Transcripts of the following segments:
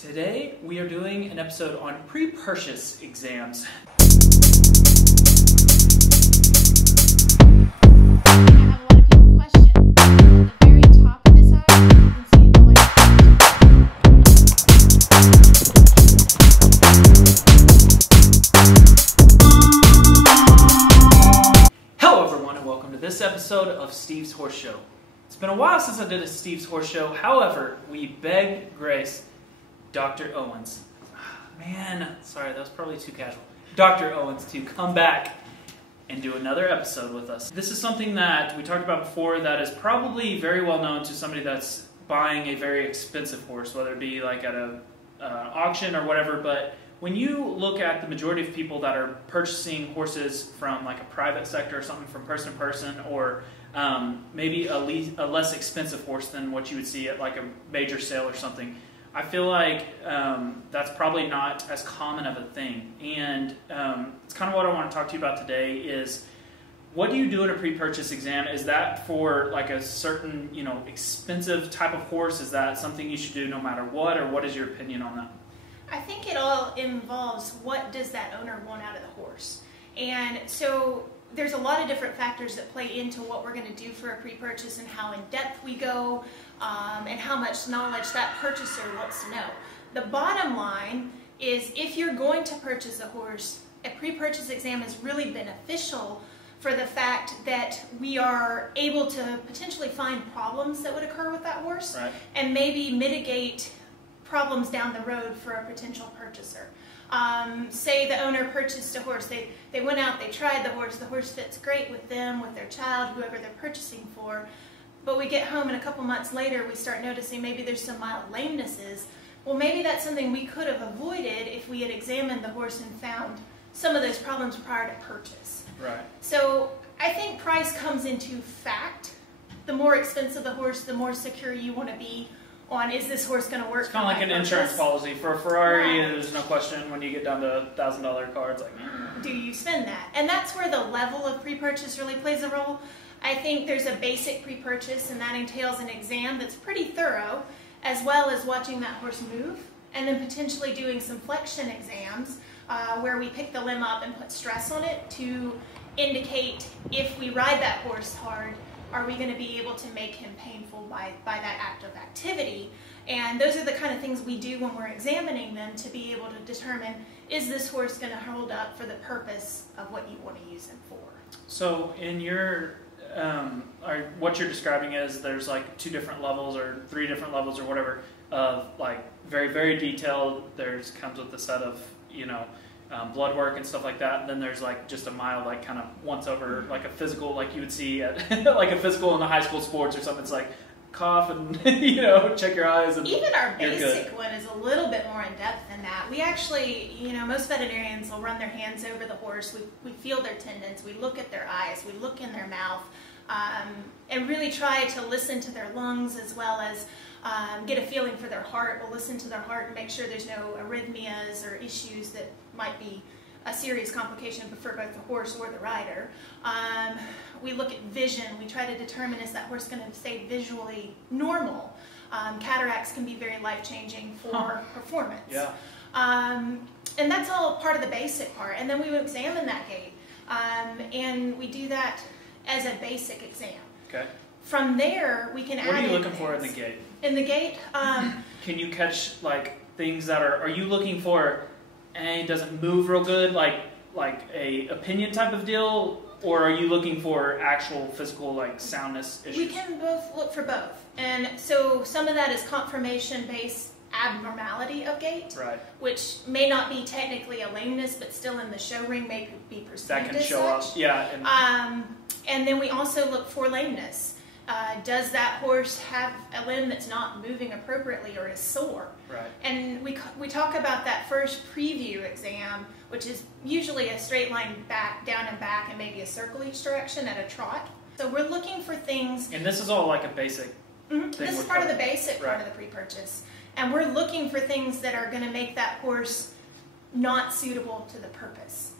Today we are doing an episode on pre-purchase exams. Hello everyone and welcome to this episode of Steve's Horse Show. It's been a while since I did a Steve's Horse Show, however, we begged Grace, Dr. Owens, sorry, that was probably too casual, Dr. Owens to come back and do another episode with us. This is something that we talked about before that is probably very well known to somebody that's buying a very expensive horse, whether it be like at a auction or whatever, but when you look at the majority of people that are purchasing horses from like a private sector or something, from person to person, or maybe a less expensive horse than what you would see at like a major sale or something, I feel like that's probably not as common of a thing. And it's kind of what I want to talk to you about today is, what do you do in a pre-purchase exam? Is that for like a certain, expensive type of horse? Is that something you should do no matter what, or what is your opinion on that? I think it all involves what does that owner want out of the horse. And so there's a lot of different factors that play into what we're going to do for a pre-purchase and how in depth we go and how much knowledge that purchaser wants to know. The bottom line is, if you're going to purchase a horse, a pre-purchase exam is really beneficial for the fact that we are able to potentially find problems that would occur with that horse, right, and maybe mitigate problems down the road for a potential purchaser. Say the owner purchased a horse, they went out, they tried the horse fits great with them, with their child, whoever they're purchasing for, but we get home and a couple months later we start noticing maybe there's some mild lamenesses. Well, maybe that's something we could have avoided if we had examined the horse and found some of those problems prior to purchase. Right. So I think price comes into fact. The more expensive the horse, the more secure you want to be on, is this horse going to work? It's kind of like an insurance policy. For a Ferrari, there's no question when you get down to $1,000 car, it's like, do you spend that? And that's where the level of pre-purchase really plays a role. I think there's a basic pre-purchase, and that entails an exam that's pretty thorough, as well as watching that horse move, and then potentially doing some flexion exams where we pick the limb up and put stress on it to indicate if we ride that horse hard, are we going to be able to make him painful by that act of activity? And those are the kind of things we do when we're examining them to be able to determine, is this horse going to hold up for the purpose of what you want to use him for? So in your, what you're describing is there's like 2 different levels or 3 different levels or whatever of like very, very detailed. Comes with a set of, blood work and stuff like that. And then there's like just a mild, like kind of once over, like a physical, like you would see at like a physical in the high school sports or something. It's like cough and check your eyes. And even our basic one is a little bit more in depth than that. We actually, most veterinarians will run their hands over the horse. We feel their tendons. We look at their eyes. We look in their mouth, and really try to listen to their lungs as well as get a feeling for their heart. We'll listen to their heart and make sure there's no arrhythmias or issues that might be a serious complication for both the horse or the rider. We look at vision. We try to determine, is that horse going to stay visually normal? Cataracts can be very life-changing for performance. Yeah. And that's all part of the basic part. And then we would examine that gait. And we do that as a basic exam. Okay. From there, we can add in What are you looking things. for in the gait? In the gait? Can you catch like things that are you looking for, it doesn't move real good, like a opinion type of deal, or are you looking for actual physical like soundness issues? We can both look for both. And so some of that is conformation-based abnormality of gait, right, which may not be technically a lameness, but still in the show ring may be perceived that can as show such. up. Yeah. And then we also look for lameness. Does that horse have a limb that's not moving appropriately or is sore? Right. And we talk about that first preview exam, which is usually a straight line back, down and back, and maybe a circle each direction at a trot. So we're looking for things. And this is all like a basic thing. This is part of the basic part of the pre-purchase. And we're looking for things that are going to make that horse not suitable to the purpose.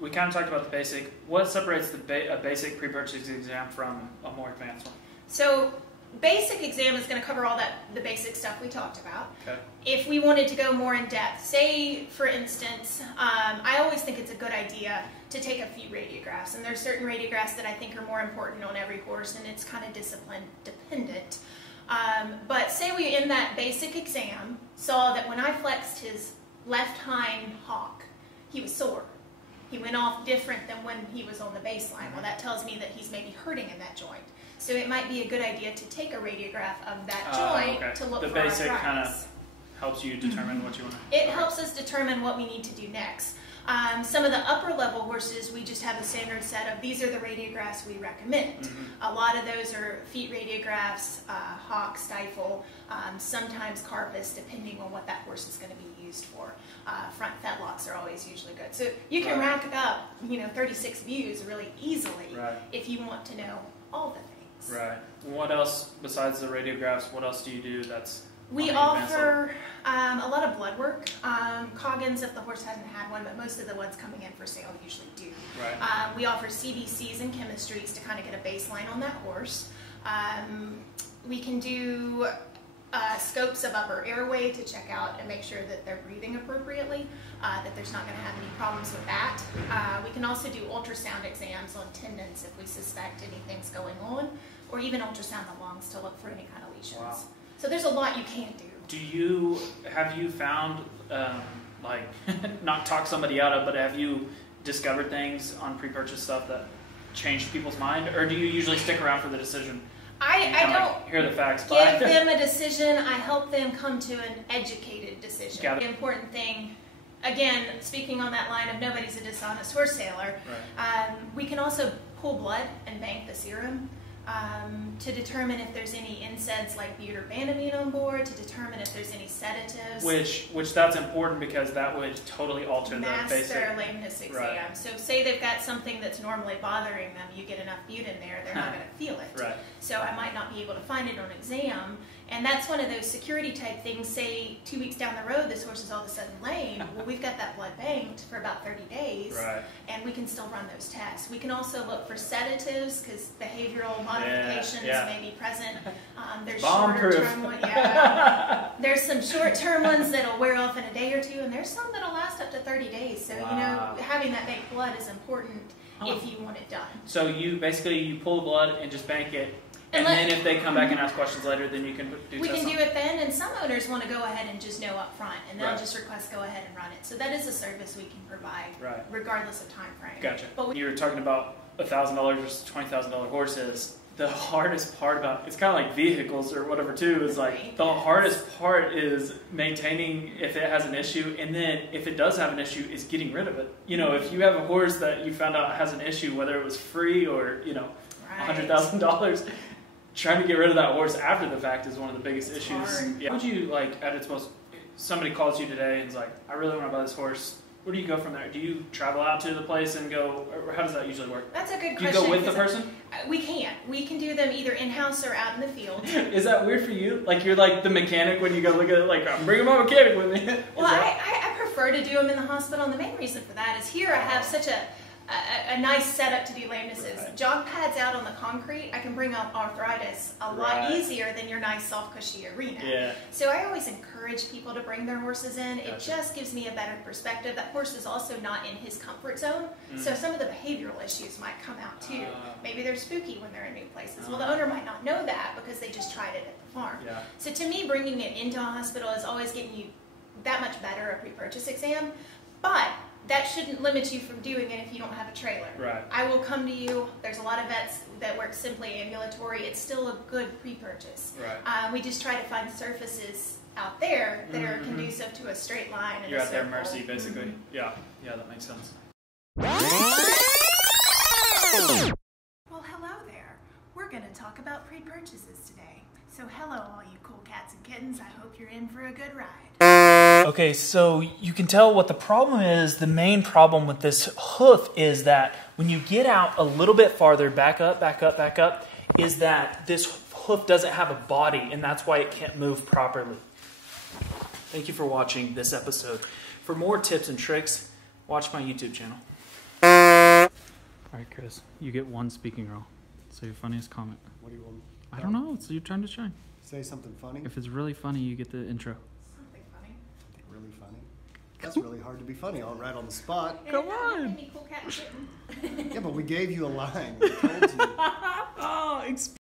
We kind of talked about the basic. What separates a basic pre-purchase exam from a more advanced one? So basic exam is going to cover all the basic stuff we talked about. Okay. If we wanted to go more in depth, say for instance, I always think it's a good idea to take a few radiographs, and there's certain radiographs that I think are more important on every horse, and it's kind of discipline dependent. But say we, in that basic exam, saw that when I flexed his left hind hock, he was sore. He went off different than when he was on the baseline. Well, that tells me that he's maybe hurting in that joint. So it might be a good idea to take a radiograph of that joint to look for arthritis. The basic kind of helps you determine what you want to... It helps us determine what we need to do next. Some of the upper level horses, we just have a standard set of, these are the radiographs we recommend. A lot of those are feet radiographs, hock, stifle, sometimes carpus, depending on what that horse is going to be used for. Front fetlocks are always usually good. So you can rack up, 36 views really easily if you want to know all the things. Right. What else, besides the radiographs, what else do you do that's... We offer a lot of blood work. Coggins, if the horse hasn't had one, but most of the ones coming in for sale usually do. Right. We offer CBCs and chemistries to kind of get a baseline on that horse. We can do scopes of upper airway to check out and make sure that they're breathing appropriately, that there's not going to have any problems with that. We can also do ultrasound exams on tendons if we suspect anything's going on, or even ultrasound the lungs to look for any kind of lesions. Wow. So there's a lot you can do. Have you found, not talk somebody out of, but have you discovered things on pre-purchase stuff that changed people's mind, or do you usually stick around for the decision? I don't hear the facts. Give them a decision. I help them come to an educated decision. Got it. The important thing, again, speaking on that line of nobody's a dishonest horse sailor, we can also pull blood and bank the serum. To determine if there's any NSAIDs like butyrbandamine on board, to determine if there's any sedatives. Which that's important because that would totally alter the basic... their lameness exam. Right. So say they've got something that's normally bothering them, you get enough bute in there, they're not going to feel it. Right. So I might not be able to find it on exam. And that's one of those security type things. Say 2 weeks down the road, this horse is all of a sudden lame. Well, we've got that blood banked for about 30 days, and we can still run those tests. We can also look for sedatives because behavioral modifications may be present. There's shorter-term ones. There's some short-term ones that'll wear off in a day or two, and there's some that'll last up to 30 days. So having that banked blood is important if you want it done. So you pull the blood and just bank it. And then if they come back and ask questions later, then you can do tests. We can do it then, and some owners want to go ahead and just know up front, and they'll just request go ahead and run it. So that is a service we can provide, regardless of time frame. Gotcha. But you were talking about $1,000 versus $20,000 horses. The hardest part about it's kind of like vehicles or whatever too is like the hardest part is maintaining if it has an issue, and then if it does have an issue, is getting rid of it. If you have a horse that you found out has an issue, whether it was free or $100,000. Trying to get rid of that horse after the fact is one of the biggest issues. Yeah. Would you at its most? Somebody calls you today and is like, "I really want to buy this horse." Where do you go from there? Do you travel out to the place and go, or how does that usually work? That's a good question. Do you go with the person? We can. We can do them either in-house or out in the field. Is that weird for you? Like you're like the mechanic when you go look at it, I'm bringing my mechanic with me. Well, I prefer to do them in the hospital, and the main reason for that is here I have such a nice setup to do lamenesses. Jog pads out on the concrete, I can bring up arthritis a lot easier than your nice soft cushy arena. Yeah. So I always encourage people to bring their horses in. It just gives me a better perspective. That horse is also not in his comfort zone, so some of the behavioral issues might come out too. Maybe they're spooky when they're in new places. Well, the owner might not know that because they just tried it at the farm. Yeah. So to me, bringing it into a hospital is always getting you that much better a pre-purchase exam, but that shouldn't limit you from doing it if you don't have a trailer. Right. I will come to you. There's a lot of vets that work simply ambulatory. It's still a good pre-purchase. Right. We just try to find surfaces out there that are conducive to a straight line. And you're at their mercy, basically. Yeah, that makes sense. Well, hello there. We're going to talk about pre-purchases today. So hello, all you cool cats and kittens. I hope you're in for a good ride. Okay, so you can tell what the problem is. The main problem with this hoof is that when you get out a little bit farther, back up, is that this hoof doesn't have a body, and that's why it can't move properly. Thank you for watching this episode. For more tips and tricks, watch my YouTube channel. All right, Chris, you get one speaking role. So your funniest comment. What do you want? I don't know. It's your time to shine. Say something funny. If it's really funny, you get the intro. Something funny. Something really funny. That's really hard to be funny right on the spot. Come on. Cool cat and kitten. Yeah, but we gave you a line. We told you. Oh,